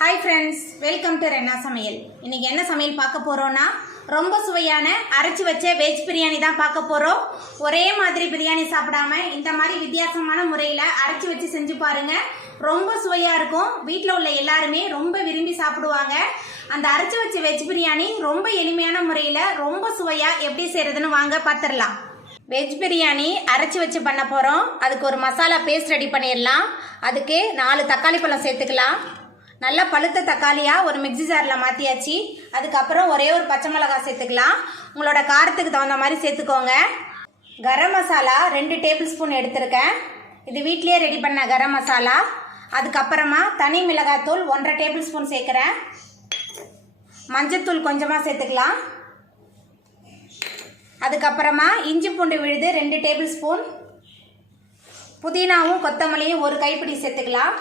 Hi friends, welcome to Renna சமையல். இன்றைக்கி என்ன சமையல் பார்க்க போகிறோன்னா, ரொம்ப சுவையான அரைச்சி வச்ச வெஜ் பிரியாணி தான் பார்க்க போகிறோம். ஒரே மாதிரி பிரியாணி சாப்பிடாம இந்த மாதிரி வித்தியாசமான முறையில் அரைச்சி வச்சு செஞ்சு பாருங்கள். ரொம்ப சுவையாக இருக்கும். வீட்டில் உள்ள எல்லாருமே ரொம்ப விரும்பி சாப்பிடுவாங்க. அந்த அரைச்சி வச்ச வெஜ் பிரியாணி ரொம்ப எளிமையான முறையில் ரொம்ப சுவையாக எப்படி செய்கிறதுன்னு வாங்க பார்த்துடலாம். வெஜ் பிரியாணி அரைச்சி வச்சு பண்ண போகிறோம். அதுக்கு ஒரு மசாலா பேஸ்ட் ரெடி பண்ணிடலாம். அதுக்கு 4 தக்காளி பழம் சேர்த்துக்கலாம். நல்லா பழுத்த தக்காளியாக ஒரு மிக்ஸி ஜாரில் மாற்றியாச்சு. அதுக்கப்புறம் ஒரே ஒரு பச்சை மிளகாய் சேர்த்துக்கலாம். உங்களோட காரத்துக்கு தகுந்த மாதிரி சேர்த்துக்கோங்க. கரம் மசாலா 2 டேபிள் ஸ்பூன் எடுத்திருக்கேன். இது வீட்லேயே ரெடி பண்ண கரம் மசாலா. அதுக்கப்புறமா தனி மிளகாய்த்தூள் 1.5 டேபிள் ஸ்பூன் சேர்க்குறேன். மஞ்சத்தூள் கொஞ்சமாக சேர்த்துக்கலாம். அதுக்கப்புறமா இஞ்சி பூண்டு விழுது 2 டேபிள் ஸ்பூன். புதினாவும் கொத்தமல்லியும் ஒரு கைப்பிடி சேர்த்துக்கலாம்.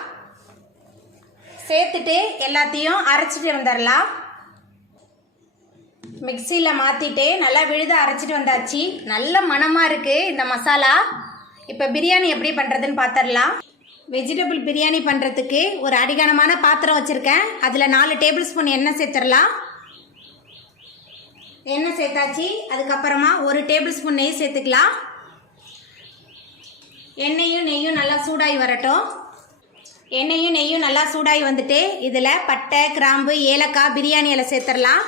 சேர்த்துட்டு எல்லாத்தையும் அரைச்சிட்டு வந்துடலாம். மிக்சியில் மாற்றிட்டு நல்லா விழுத அரைச்சிட்டு வந்தாச்சு. நல்ல மணமாக இருக்குது இந்த மசாலா. இப்போ பிரியாணி எப்படி பண்ணுறதுன்னு பார்த்துடலாம். வெஜிடபிள் பிரியாணி பண்ணுறதுக்கு ஒரு அடிகனமான பாத்திரம் வச்சுருக்கேன். அதில் 4 டேபிள் ஸ்பூன் எண்ணெய் சேர்த்துடலாம். எண்ணெய் சேர்த்தாச்சு. அதுக்கப்புறமா 1 டேபிள் ஸ்பூன் நெய் சேர்த்துக்கலாம். எண்ணெயும் நெய்யும் நல்லா சூடாகி வரட்டும். எண்ணெயும் நெய்யும் நல்லா சூடாகி வந்துட்டு இதில் பட்டை, கிராம்பு, ஏலக்காய், பிரியாணி இலை சேர்த்துடலாம்.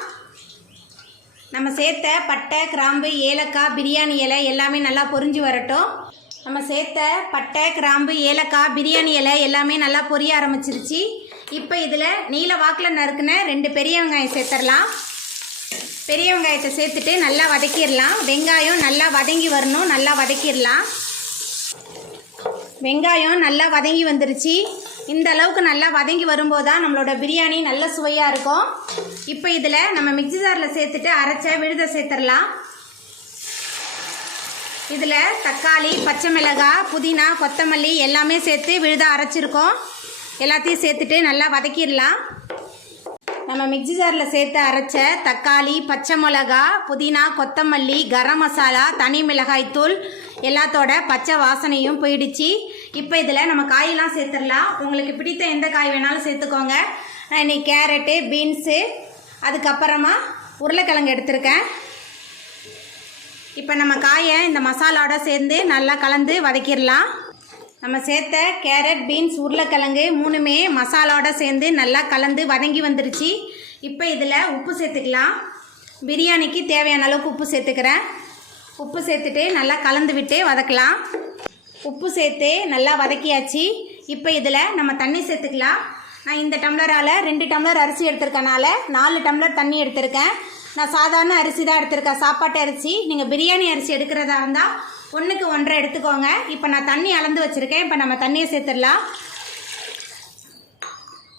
நம்ம சேர்த்த பட்டை, கிராம்பு, ஏலக்காய், பிரியாணி இலை எல்லாமே நல்லா பொரிஞ்சு வரட்டும். நம்ம சேர்த்த பட்டை, கிராம்பு, ஏலக்காய், பிரியாணி இலை எல்லாமே நல்லா பொரிய ஆரம்பிச்சிருச்சு. இப்போ இதில் நீல வாக்கில் நறுக்குன 2 பெரிய வெங்காயம் சேர்த்துடலாம். பெரிய வெங்காயத்தை சேர்த்துட்டு நல்லா வதக்கிடலாம். வெங்காயம் நல்லா வதங்கி வரணும். நல்லா வதக்கிடலாம். வெங்காயம் நல்லா வதங்கி வந்துருச்சு. இந்த அளவுக்கு நல்லா வதங்கி வரும்போது தான் நம்மளோட பிரியாணி நல்ல சுவையாக இருக்கும். இப்போ இதில் நம்ம மிக்ஸி ஜாரில் சேர்த்துட்டு அரைச்ச விழுதை சேர்த்துடலாம். இதில் தக்காளி, பச்சை மிளகாய், புதினா, கொத்தமல்லி எல்லாமே சேர்த்து விழுதை அரைச்சிருக்கோம். எல்லாத்தையும் சேர்த்துட்டு நல்லா வதக்கிடலாம். நம்ம மிக்ஸி ஜாரில் சேர்த்து அரைச்ச தக்காளி, பச்சை மிளகா, புதினா, கொத்தமல்லி, கரம் மசாலா, தனி மிளகாய் தூள் எல்லாத்தோட பச்சை வாசனையும் போயிடுச்சு. இப்போ இதில் நம்ம காயெல்லாம் சேர்த்துடலாம். உங்களுக்கு பிடித்த எந்த காய் வேணாலும் சேர்த்துக்கோங்க. நான் இன்னைக்கு கேரட்டு, பீன்ஸு, அதுக்கப்புறமா உருளைக்கிழங்கு எடுத்திருக்கேன். இப்போ நம்ம காயை இந்த மசாலாவோட சேர்ந்து நல்லா கலந்து வதக்கிடலாம். நம்ம சேர்த்த கேரட், பீன்ஸ், உருளைக்கிழங்கு 3மே மசாலாவோட சேர்ந்து நல்லா கலந்து வதங்கி வந்துருச்சு. இப்போ இதில் உப்பு சேர்த்துக்கலாம். பிரியாணிக்கு தேவையான அளவுக்கு உப்பு சேர்த்துக்கிறேன். உப்பு சேர்த்துட்டு நல்லா கலந்து விட்டு வதக்கலாம். உப்பு சேர்த்து நல்லா வதக்கியாச்சு. இப்போ இதில் நம்ம தண்ணி சேர்த்துக்கலாம். நான் இந்த டம்ளரால் 2 டம்ளர் அரிசி எடுத்திருக்கனால 4 டம்ளர் தண்ணி எடுத்திருக்கேன். நான் சாதாரண அரிசி தான் எடுத்திருக்கேன், சாப்பாட்டு அரிசி. நீங்கள் பிரியாணி அரிசி எடுக்கிறதா இருந்தால் 1க்கு 1.5 எடுத்துக்கோங்க. இப்போ நான் தண்ணி அளந்து வச்சுருக்கேன். இப்போ நம்ம தண்ணியை சேர்த்துடலாம்.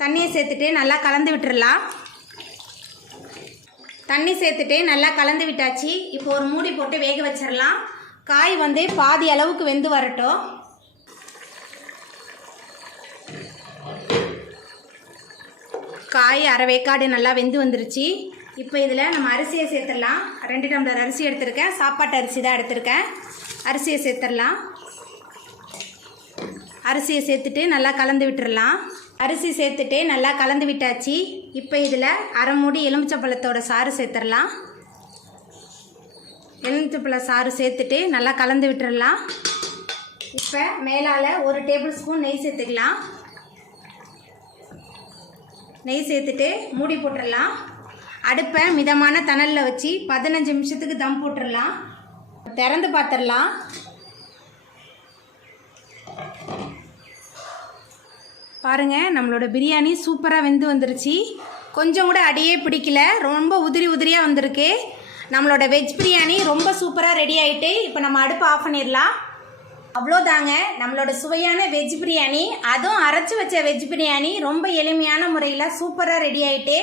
தண்ணியை சேர்த்துட்டு நல்லா கலந்து விட்டுடலாம். தண்ணி சேர்த்துட்டு நல்லா கலந்து விட்டாச்சு. இப்போ ஒரு மூடி போட்டு வேக வச்சிடலாம். காய் பாதி அளவுக்கு வெந்து வரட்டும். காய் அரை வேக்காடு நல்லா வெந்து வந்துருச்சு. இப்போ இதில் நம்ம அரிசியை சேர்த்துடலாம். 2 டம்ளர் அரிசி எடுத்திருக்கேன், சாப்பாட்டு அரிசி தான் எடுத்திருக்கேன். அரிசியை சேர்த்துடலாம். அரிசியை சேர்த்துட்டு நல்லா கலந்து விட்டுடலாம். அரிசி சேர்த்துட்டு நல்லா கலந்து விட்டாச்சு. இப்போ இதில் அரை மூடி எலுமிச்சப்பழத்தோட சாறு சேர்த்துடலாம். எலுமிச்சப்பழ சாறு சேர்த்துட்டு நல்லா கலந்து விட்டுடலாம். இப்போ மேலால் 1 டேபிள் ஸ்பூன் நெய் சேர்த்துக்கலாம். நெய் சேர்த்துட்டு மூடி போட்டுடலாம். அடுப்பை மிதமான தணலில் வச்சு 15 நிமிஷத்துக்கு தம் போட்டுடலாம். திறந்து பார்த்துடலாம். பாருங்கள், நம்மளோட பிரியாணி சூப்பராக வெந்து வந்துருச்சு. கொஞ்சம் கூட அடியே பிடிக்கல. ரொம்ப உதிரியாக வந்திருக்கு. நம்மளோட வெஜ் பிரியாணி ரொம்ப சூப்பராக ரெடி ஆகிட்டு இப்போ நம்ம அடுப்பை ஆஃப் பண்ணிடலாம். அவ்வளோதாங்க, நம்மளோட சுவையான வெஜ் பிரியாணி, அதுவும் அரைச்சி வச்ச வெஜ் பிரியாணி ரொம்ப எளிமையான முறையில் சூப்பராக ரெடி ஆகிட்டு.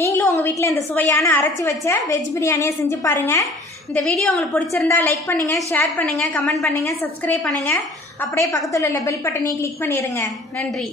நீங்களும் உங்கள் வீட்டில் இந்த சுவையான அரைச்சி வச்ச வெஜ் பிரியாணியை செஞ்சு பாருங்கள். இந்த வீடியோ உங்களுக்கு பிடிச்சிருந்தா லைக் பண்ணுங்கள், ஷேர் பண்ணுங்கள், கமெண்ட் பண்ணுங்கள், சப்ஸ்கிரைப் பண்ணுங்கள். அப்படியே பக்கத்தில் உள்ள பெல் பட்டனையும் கிளிக் பண்ணிடுங்க. நன்றி.